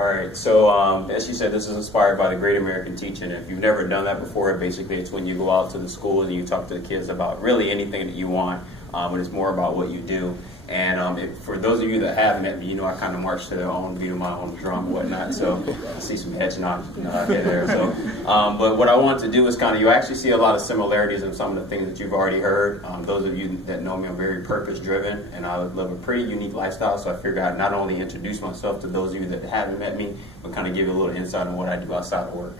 All right, so as you said, this is inspired by the Great American Teaching. If you've never done that before, basically it's when you go out to the schools and you talk to the kids about really anything that you want, but it's more about what you do. And for those of you that haven't met me, you know I kind of march to their own beat of my own drum and whatnot, so I see some heads nodding there. So, but what I want to do is you actually see a lot of similarities in some of the things that you've already heard. Those of you that know me, I'm very purpose-driven, and I live a pretty unique lifestyle, so I figured I'd not only introduce myself to those of you that haven't met me, but kind of give you a little insight on what I do outside of work.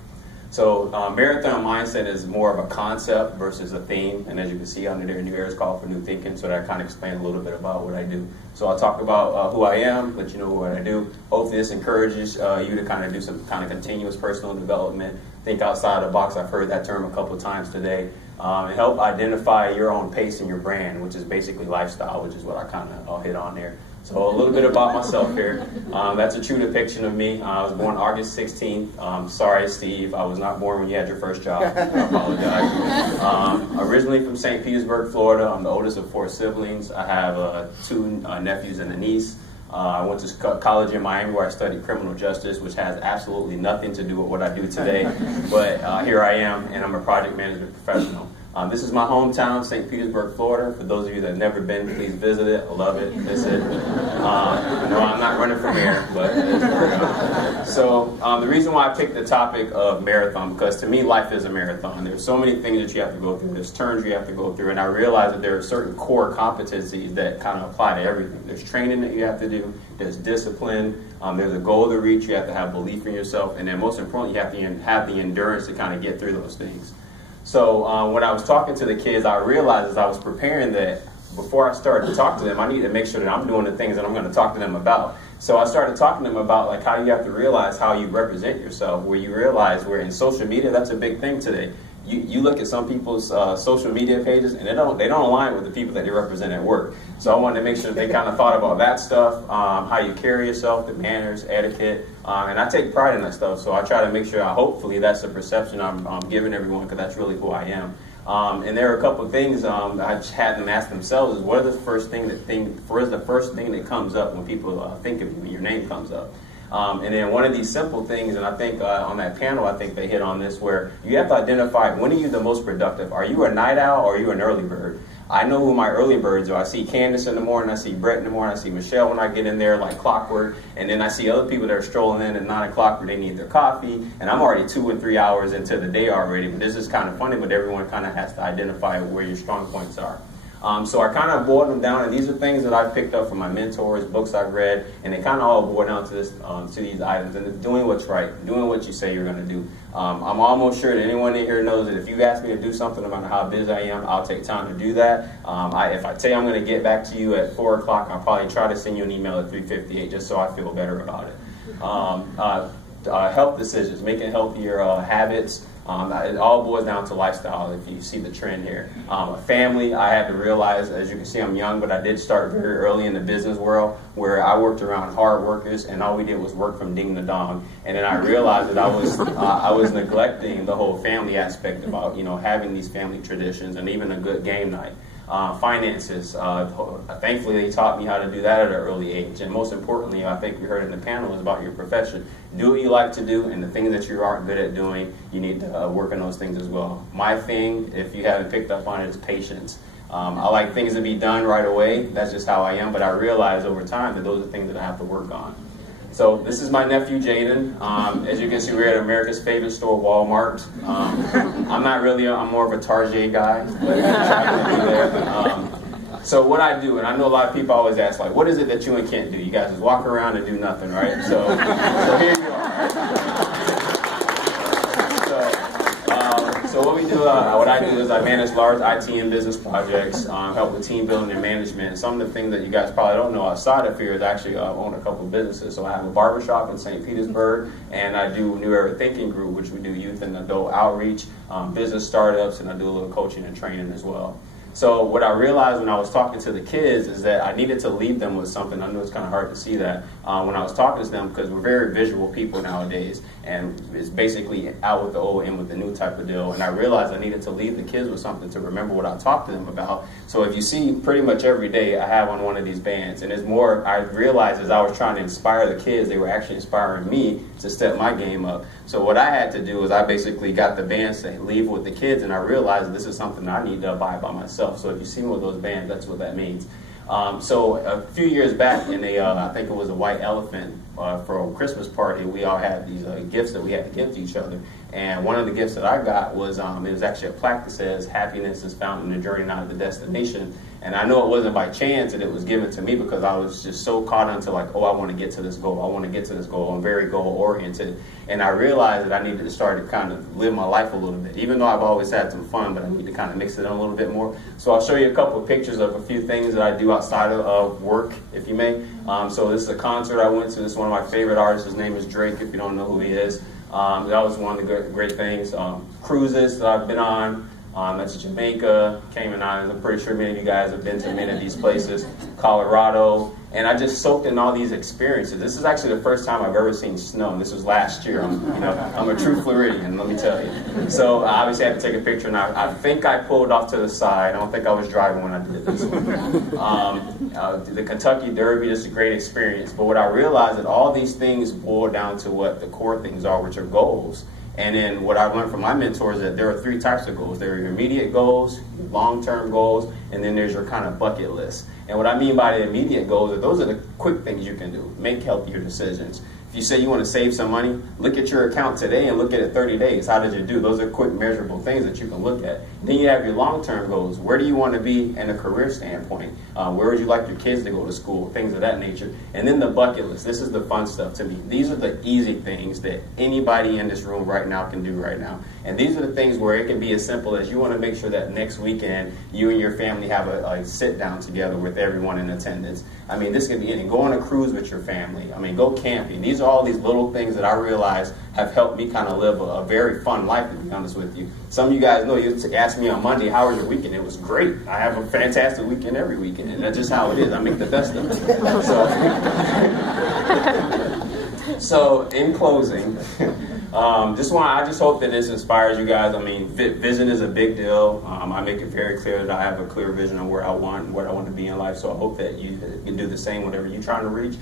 So marathon mindset is more of a concept versus a theme, and as you can see under there, New Era is called for new thinking, so that kind of explains a little bit about what I do. So I'll talk about who I am, let you know what I do. Hopefully this encourages you to kind of do some kind of continuous personal development, think outside the box. I've heard that term a couple of times today. And help identify your own pace and your brand, which is basically lifestyle, which is what I'll hit on here. So a little bit about myself here. That's a true depiction of me. I was born August 16th. Sorry, Steve, I was not born when you had your first job. I apologize. Originally from St. Petersburg, Florida. I'm the oldest of 4 siblings. I have 2 nephews and a niece. I went to college in Miami where I studied criminal justice, which has absolutely nothing to do with what I do today. But here I am, and I'm a project management professional. This is my hometown, St. Petersburg, Florida. For those of you that have never been, please visit it. I love it. Miss it. No, I'm not running for mayor, but it's where I go. So the reason why I picked the topic of marathon, because to me, life is a marathon. There's so many things that you have to go through. There's turns you have to go through, and I realize that there are certain core competencies that kind of apply to everything. There's training that you have to do. There's discipline. There's a goal to reach. You have to have belief in yourself, and then most importantly, you have to have the endurance to kind of get through those things. So when I was talking to the kids, I realized as I was preparing that before I started to talk to them, I need to make sure that I'm doing the things that I'm going to talk to them about. So I started talking to them about like how you have to realize how you represent yourself, where you realize where in social media, that's a big thing today. You look at some people's social media pages and they don't align with the people that they represent at work. So I wanted to make sure that they kind of thought about that stuff, how you carry yourself, the manners, etiquette, and I take pride in that stuff. So I try to make sure, hopefully that's the perception I'm giving everyone, because that's really who I am. And there are a couple of things I just had them ask themselves: is what is the first thing that comes up when people think of you, when your name comes up? And then one of these simple things, and I think on that panel, I think they hit on this, where you have to identify, when are you the most productive? Are you a night owl or are you an early bird? I know who my early birds are. I see Candace in the morning, I see Brett in the morning, I see Michelle when I get in there like clockwork, and then I see other people that are strolling in at 9 o'clock where they need their coffee, and I'm already 2 and 3 hours into the day already. But this is kind of funny, but everyone kind of has to identify where your strong points are. So I kind of boiled them down, and these are things that I've picked up from my mentors, books I've read, and they kind of all boil down to this, to these items, and it's doing what's right, doing what you say you're going to do. I'm almost sure that anyone in here knows that if you ask me to do something, no matter how busy I am, I'll take time to do that. If I tell you I'm going to get back to you at 4 o'clock, I'll probably try to send you an email at 3:58 just so I feel better about it. Health decisions, making healthier habits. It all boils down to lifestyle, if you see the trend here. Family, I had to realize, as you can see, I'm young, but I did start very early in the business world, where I worked around hard workers, and all we did was work from ding to dong. And then I realized that I was neglecting the whole family aspect about, having these family traditions and even a good game night. Finances, thankfully they taught me how to do that at an early age. And most importantly, I think we heard in the panel, is about your profession. Do what you like to do, and the things that you aren't good at doing, you need to work on those things as well. My thing, if you haven't picked up on it, is patience. I like things to be done right away. That's just how I am, but I realize over time that those are things that I have to work on. So this is my nephew, Jaden. As you can see, we're at America's favorite store, Walmart. I'm more of a Target guy, but so what I do, and I know a lot of people always ask, like, what is it that you and Kent do? You guys just walk around and do nothing, right? So here you are. So what we do, what I do is I manage large IT and business projects, help with team building and management. Some of the things that you guys probably don't know outside of here is actually own a couple of businesses. So I have a barbershop in St. Petersburg, and I do New Era Thinking Group, which we do youth and adult outreach, business startups, and I do a little coaching and training as well. So what I realized when I was talking to the kids is that I needed to leave them with something. I know it's kind of hard to see that when I was talking to them, because we're very visual people nowadays, and it's basically out with the old, in with the new type of deal. And I realized I needed to leave the kids with something to remember what I talked to them about. So if you see, pretty much every day I have on one of these bands, and it's more, I realized as I was trying to inspire the kids, they were actually inspiring me to step my game up. So what I had to do was I basically got the bands to leave with the kids, and I realized this is something I need to abide by myself. So if you see one of those bands, that's what that means. So a few years back in I think it was a white elephant for a Christmas party, we all had these gifts that we had to give to each other. And one of the gifts that I got was, it was actually a plaque that says, "Happiness is found in the journey, not the destination." And I know it wasn't by chance that it was given to me, because I was just so caught onto like, oh, I want to get to this goal. I want to get to this goal. I'm very goal oriented. And I realized that I needed to start to kind of live my life a little bit, even though I've always had some fun, but I need to kind of mix it in a little bit more. So I'll show you a couple of pictures of a few things that I do outside of work, if you may. So this is a concert I went to. This is one of my favorite artists. His name is Drake, if you don't know who he is. That was one of the great things. Cruises that I've been on. That's Jamaica, Cayman Islands. I'm pretty sure many of you guys have been to many of these places. Colorado. And I just soaked in all these experiences. This is actually the first time I've ever seen snow. And this was last year. I'm a true Floridian, let me tell you. So I obviously had to take a picture, and I think I pulled off to the side. I don't think I was driving when I did this. The Kentucky Derby is a great experience. But what I realized that all these things boil down to what the core things are, which are goals. And then what I learned from my mentors is that there are three types of goals. There are your immediate goals, long-term goals, and then there's your kind of bucket list. And what I mean by the immediate goals is those are the quick things you can do. Make healthier decisions. If you say you want to save some money, look at your account today and look at it 30 days. How did you do? Those are quick measurable things that you can look at. Then you have your long-term goals. Where do you want to be in a career standpoint? Where would you like your kids to go to school? Things of that nature. And then the bucket list. This is the fun stuff to me. These are the easy things that anybody in this room right now can do right now. And these are the things where it can be as simple as you want to make sure that next weekend you and your family have a sit down together with everyone in attendance. I mean, this could be anything. Go on a cruise with your family. I mean, go camping. These are all these little things that I realize have helped me kind of live a very fun life, to be honest with you. Some of you guys know, you asked me on Monday, how was your weekend? It was great. I have a fantastic weekend every weekend, and that's just how it is. I make the best of it. So in closing, I just hope that this inspires you guys. I mean, vision is a big deal. I make it very clear that I have a clear vision of where I want and what I want to be in life. So I hope that you can do the same, whatever you're trying to reach.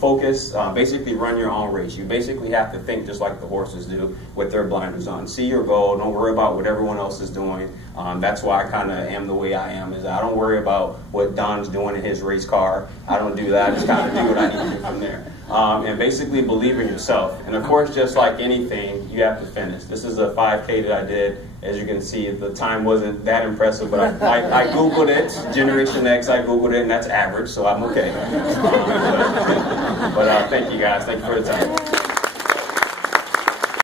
Focus, basically run your own race. You basically have to think just like the horses do with their blinders on. See your goal. Don't worry about what everyone else is doing. That's why I kind of am the way I am, is I don't worry about what Don's doing in his race car. I don't do that. I just kind of do what I need to do from there. And basically believe in yourself. And of course, just like anything, you have to finish. This is a 5K that I did. As you can see, the time wasn't that impressive, but I Googled it, Generation X, I Googled it, and that's average, so I'm okay. But thank you guys. Thank you for the time.